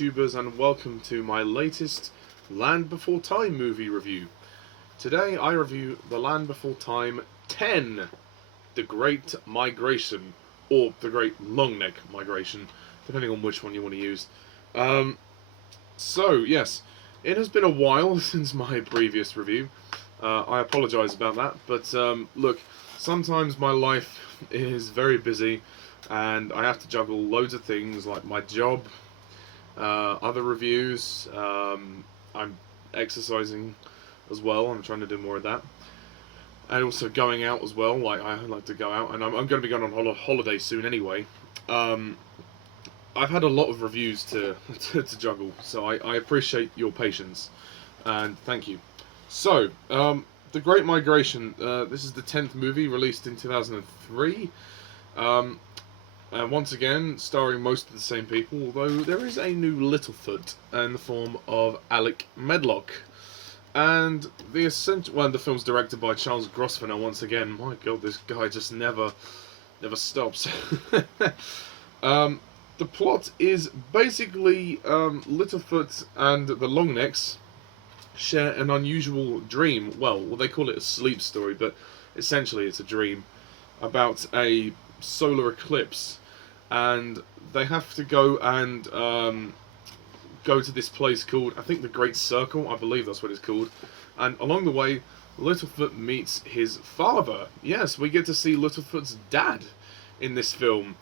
YouTubers, and welcome to my latest Land Before Time movie review. Today I review The Land Before Time 10, The Great Migration, or The Great Longneck Migration, depending on which one you want to use. Yes, it has been a while since my previous review. I apologise about that, but look, sometimes my life is very busy and I have to juggle loads of things like my job, other reviews. I'm exercising as well. I'm trying to do more of that, and also going out as well. Like I like to go out, and I'm going to be going on holiday soon anyway. I've had a lot of reviews to juggle, so I appreciate your patience and thank you. So, The Great Migration. This is the 10th movie released in 2003. And once again, starring most of the same people, although there is a new Littlefoot in the form of Alec Medlock. And the film's directed by Charles Grosvenor once again. My god, this guy just never stops. The plot is basically Littlefoot and the Longnecks share an unusual dream. Well, they call it a sleep story, but essentially it's a dream about a solar eclipse, and they have to go and go to this place called, I think, the Great Circle. I believe that's what it's called. And along the way, Littlefoot meets his father. Yes, we get to see Littlefoot's dad in this film,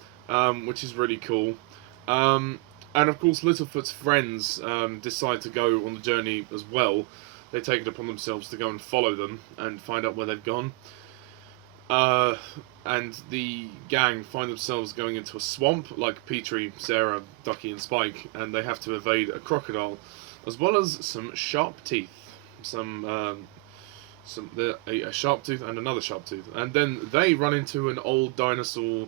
which is really cool. And of course, Littlefoot's friends decide to go on the journey as well. They take it upon themselves to go and follow them and find out where they've gone. And the gang find themselves going into a swamp, like Petrie, Sarah, Ducky and Spike, and they have to evade a crocodile, as well as some sharp teeth. A sharp tooth and another sharp tooth. And then they run into an old dinosaur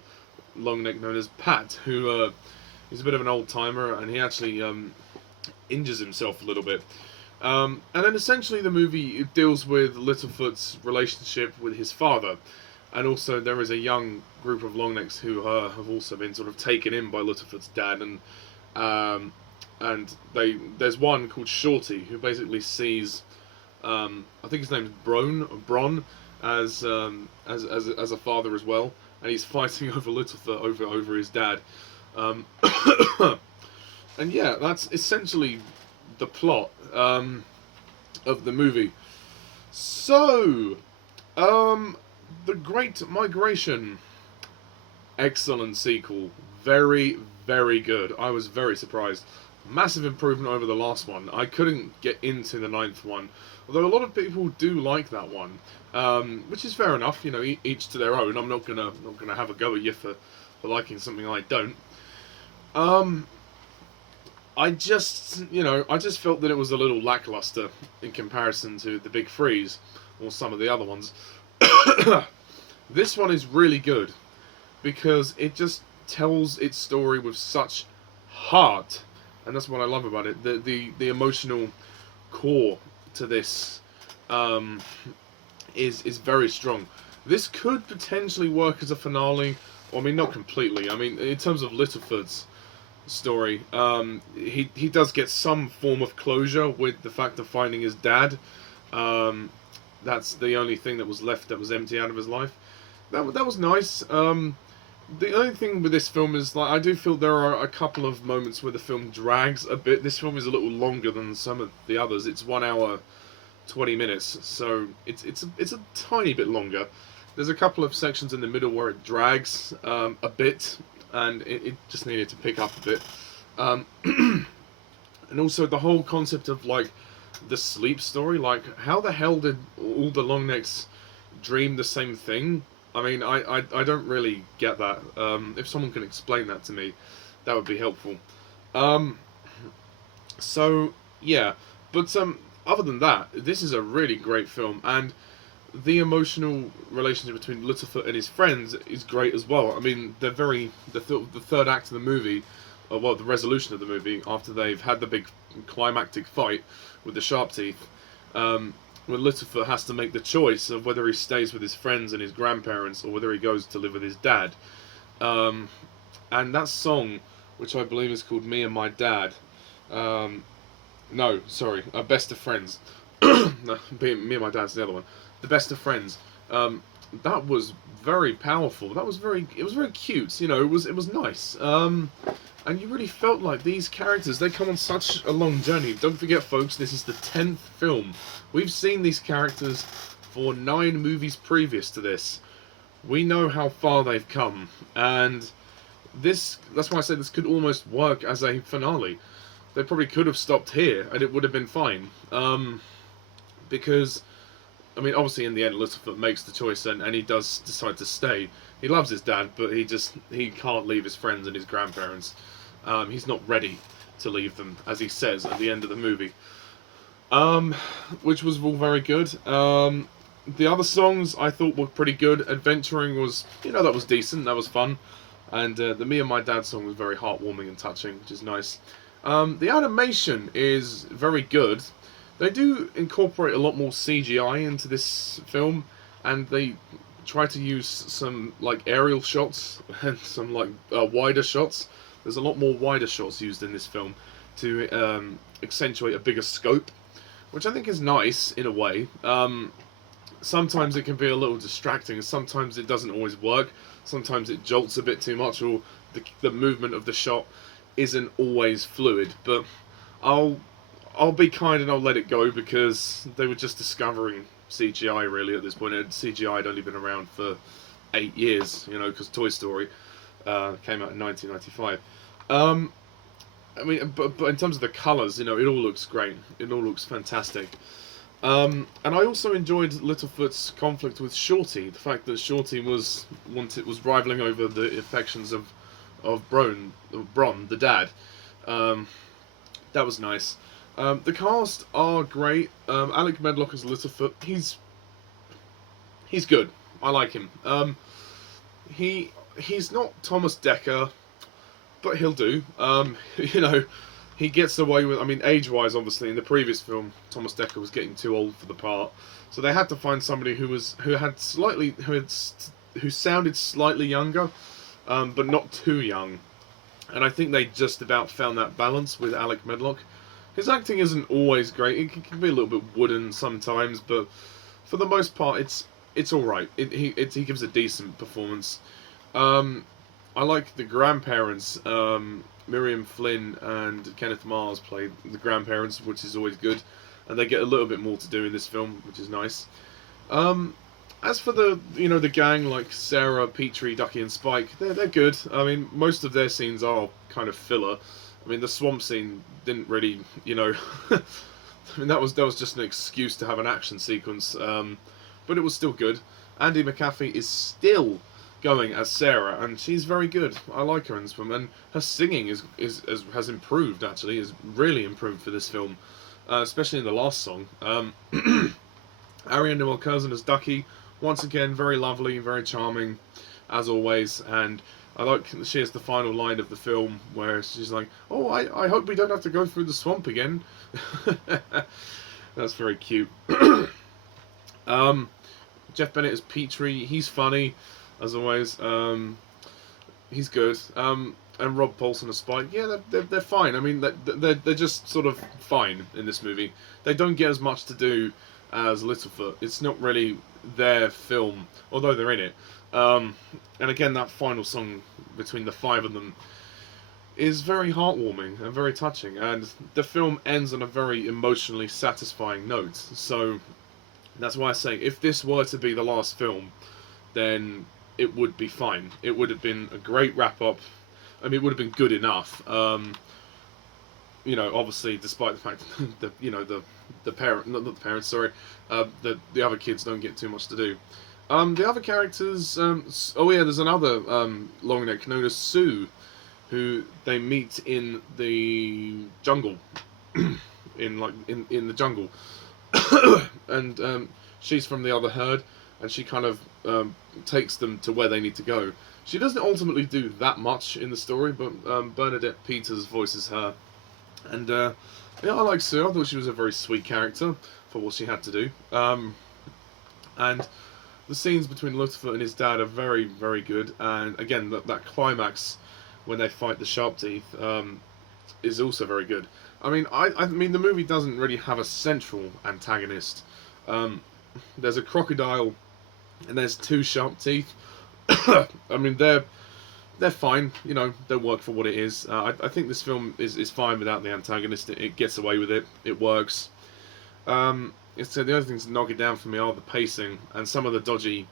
longneck known as Pat, who is a bit of an old-timer, and he actually injures himself a little bit. And then essentially the movie deals with Littlefoot's relationship with his father. And also there is a young group of Longnecks who have also been sort of taken in by Littlefoot's dad, and there's one called Shorty who basically sees I think his name's Bron as a father as well, and he's fighting over Littlefoot over his dad. And yeah, that's essentially the plot of the movie. So, The Great Migration. Excellent sequel. Very, very good. I was very surprised. Massive improvement over the last one. I couldn't get into the 9th one, although a lot of people do like that one, which is fair enough. You know, each to their own. I'm not gonna have a go at you for liking something I don't. I just felt that it was a little lackluster in comparison to the Big Freeze or some of the other ones. This one is really good because it just tells its story with such heart, and that's what I love about it. The emotional core to this is very strong. This could potentially work as a finale. Well, I mean, not completely. I mean, in terms of Littlefoot's story, he does get some form of closure with the fact of finding his dad. That's the only thing that was left that was empty out of his life. That was nice. The only thing with this film is, like, I do feel there are a couple of moments where the film drags a bit. This film is a little longer than some of the others. It's 1 hour 20 minutes, so it's a tiny bit longer. There's a couple of sections in the middle where it drags a bit, and it just needed to pick up a bit. And also the whole concept of, like, the sleep story, like, how the hell did all the Longnecks dream the same thing? I mean, I don't really get that. If someone can explain that to me, that would be helpful. So, yeah. But other than that, this is a really great film, and the emotional relationship between Littlefoot and his friends is great as well. I mean, the third act of the movie, well, the resolution of the movie, after they've had the big climactic fight with the sharp teeth, where Littlefoot has to make the choice of whether he stays with his friends and his grandparents or whether he goes to live with his dad. And that song, which I believe is called Me and My Dad, Um, no, sorry, Best of Friends. No, me and my dad's the other one. The Best of Friends. That was very powerful. It was very cute. You know, it was nice. And you really felt like these characters, they come on such a long journey. Don't forget, folks, this is the 10th film. We've seen these characters for 9 movies previous to this. We know how far they've come, and that's why I say this could almost work as a finale. They probably could have stopped here, and it would have been fine. Because, I mean, obviously in the end, Littlefoot makes the choice, and he does decide to stay. He loves his dad, but he can't leave his friends and his grandparents. He's not ready to leave them, as he says at the end of the movie. Which was all very good. The other songs I thought were pretty good. Adventuring was, that was decent, that was fun. And the Me and My Dad song was very heartwarming and touching, which is nice. The animation is very good. They do incorporate a lot more CGI into this film, and they try to use some like aerial shots and some like wider shots. There's a lot more wider shots used in this film to accentuate a bigger scope, which I think is nice in a way. Sometimes it can be a little distracting, and sometimes it doesn't always work. Sometimes it jolts a bit too much, or the movement of the shot isn't always fluid. But I'll be kind and I'll let it go, because they were just discovering CGI really at this point. CGI had only been around for 8 years, because Toy Story came out in 1995. I mean, but in terms of the colours, it all looks great. It all looks fantastic. And I also enjoyed Littlefoot's conflict with Shorty. The fact that Shorty was rivaling over the affections of Bron, the dad. That was nice. The cast are great. Alec Medlock as Littlefoot. He's good. I like him. He's not Thomas Dekker, but he'll do. He gets away with. I mean, age-wise, obviously, in the previous film, Thomas Dekker was getting too old for the part, so they had to find somebody who sounded slightly younger, but not too young. And I think they just about found that balance with Alec Medlock. His acting isn't always great; it can be a little bit wooden sometimes, but for the most part, it's all right. He gives a decent performance. I like the grandparents. Miriam, Flynn, and Kenneth Mars play the grandparents, which is always good, and they get a little bit more to do in this film, which is nice. As for the gang, like Sarah, Petrie, Ducky, and Spike, they're good. I mean, most of their scenes are kind of filler. I mean, the swamp scene didn't really, I mean, that was just an excuse to have an action sequence, but it was still good. Aandi McAfee is still going as Sarah, and she's very good. I like her in this film, and her singing has improved. Actually, is really improved for this film, especially in the last song. Aria Noelle Curzon as Ducky, once again very lovely, very charming, as always. And I like she has the final line of the film where she's like, "Oh, I hope we don't have to go through the swamp again." That's very cute. Jeff Bennett as Petrie. He's funny, as always. He's good. And Rob Paulsen as Spike. Yeah, they're fine. I mean, they're just sort of fine in this movie. They don't get as much to do as Littlefoot. It's not really their film, although they're in it. And again, that final song between the 5 of them is very heartwarming and very touching. And the film ends on a very emotionally satisfying note. So that's why I say, if this were to be the last film, then it would be fine. It would have been a great wrap-up. I mean, it would have been good enough. Obviously, despite the fact that the parent, not the parents, sorry, the other kids don't get too much to do. The other characters. There's another long neck known as Sue, who they meet in the jungle, in the jungle, and she's from the other herd, and she kind of takes them to where they need to go. She doesn't ultimately do that much in the story, but Bernadette Peters voices her. And I like Sue. I thought she was a very sweet character for what she had to do. And the scenes between Littlefoot and his dad are very, very good. And again, that climax when they fight the Sharp Teeth, is also very good. I mean, the movie doesn't really have a central antagonist. There's a crocodile, and there's two sharp teeth. I mean, they're fine. You know, they work for what it is. I think this film is fine without the antagonist. It gets away with it. It works. So the other things that knock it down for me are the pacing and some of the dodgy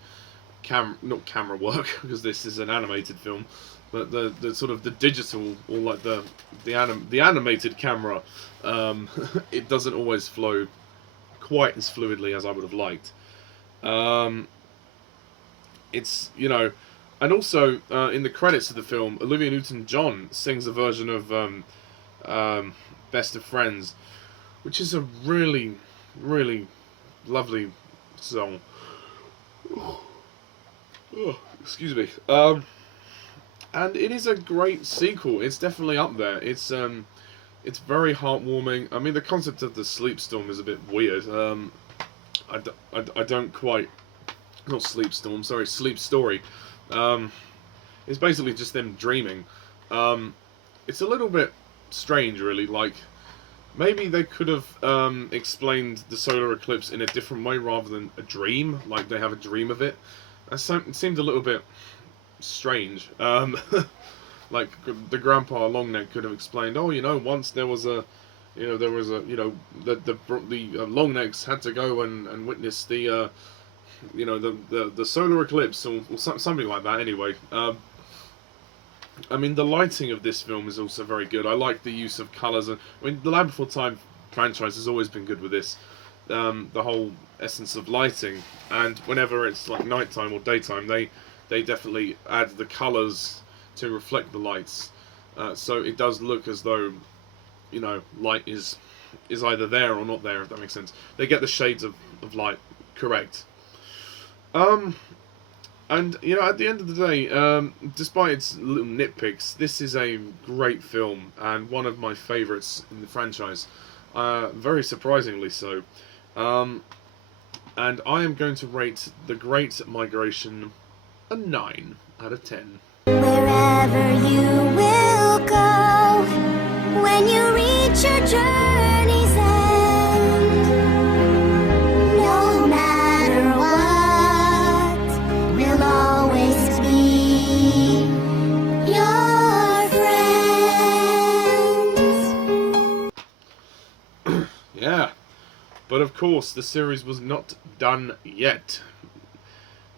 not camera work, because this is an animated film, but the sort of the digital, or like the animated camera, it doesn't always flow quite as fluidly as I would have liked. It's, you know, and also in the credits of the film, Olivia Newton-John sings a version of Best of Friends, which is a really, really lovely song. Oh, excuse me. And it is a great sequel. It's definitely up there. It's very heartwarming. I mean, the concept of the sleep storm is a bit weird. I don't quite... Not sleep storm, sorry, sleep story. It's basically just them dreaming. It's a little bit strange, really. Like, maybe they could have explained the solar eclipse in a different way rather than a dream. Like, they have a dream of it. It seemed a little bit strange. Like, the Grandpa Longneck could have explained, oh, you know, once there was a, you know, the Longnecks had to go and witness the, you know, the solar eclipse, or something like that. Anyway, I mean, the lighting of this film is also very good. I like the use of colours. I mean, the Land Before Time franchise has always been good with this. The whole essence of lighting, and whenever it's like nighttime or daytime, they definitely add the colours to reflect the lights, so it does look as though, you know, light is either there or not there, if that makes sense. They get the shades of light correct. And, you know, at the end of the day, despite its little nitpicks, this is a great film, and one of my favourites in the franchise, very surprisingly so. And I am going to rate The Great Migration a 9 out of 10. Wherever you will go, when you reach your journey's end, no matter what, we'll always be your friends. Yeah, but of course the series was not done yet.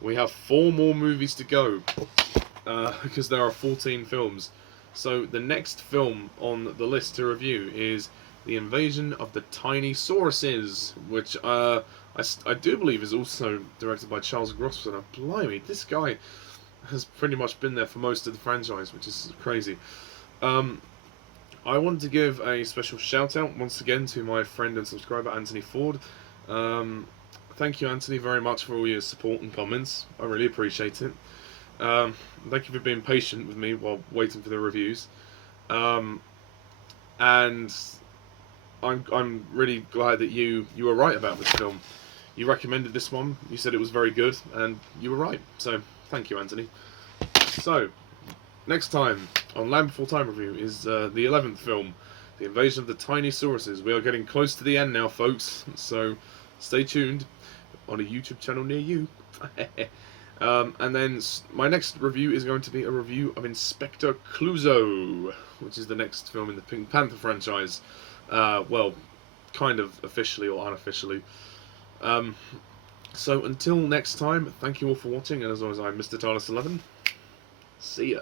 We have 4 more movies to go, because there are 14 films. So the next film on the list to review is The Invasion of the Tiny Sauruses, which I do believe is also directed by Charles Grosvenor. Blimey, this guy has pretty much been there for most of the franchise, which is crazy. I want to give a special shout out once again to my friend and subscriber Anthony Ford. Thank you, Anthony, very much for all your support and comments. I really appreciate it. Thank you for being patient with me while waiting for the reviews. And I'm really glad that you were right about this film. You recommended this one. You said it was very good, and you were right. So thank you, Anthony. So next time on Land Before Time review is the 11th film, The Invasion of the Tiny Sauruses. We are getting close to the end now, folks. So stay tuned on a YouTube channel near you. And then my next review is going to be a review of Inspector Clouseau, which is the next film in the Pink Panther franchise. Well, kind of officially or unofficially. So until next time, thank you all for watching, and as always, I'm Mr. TARDIS11. See ya.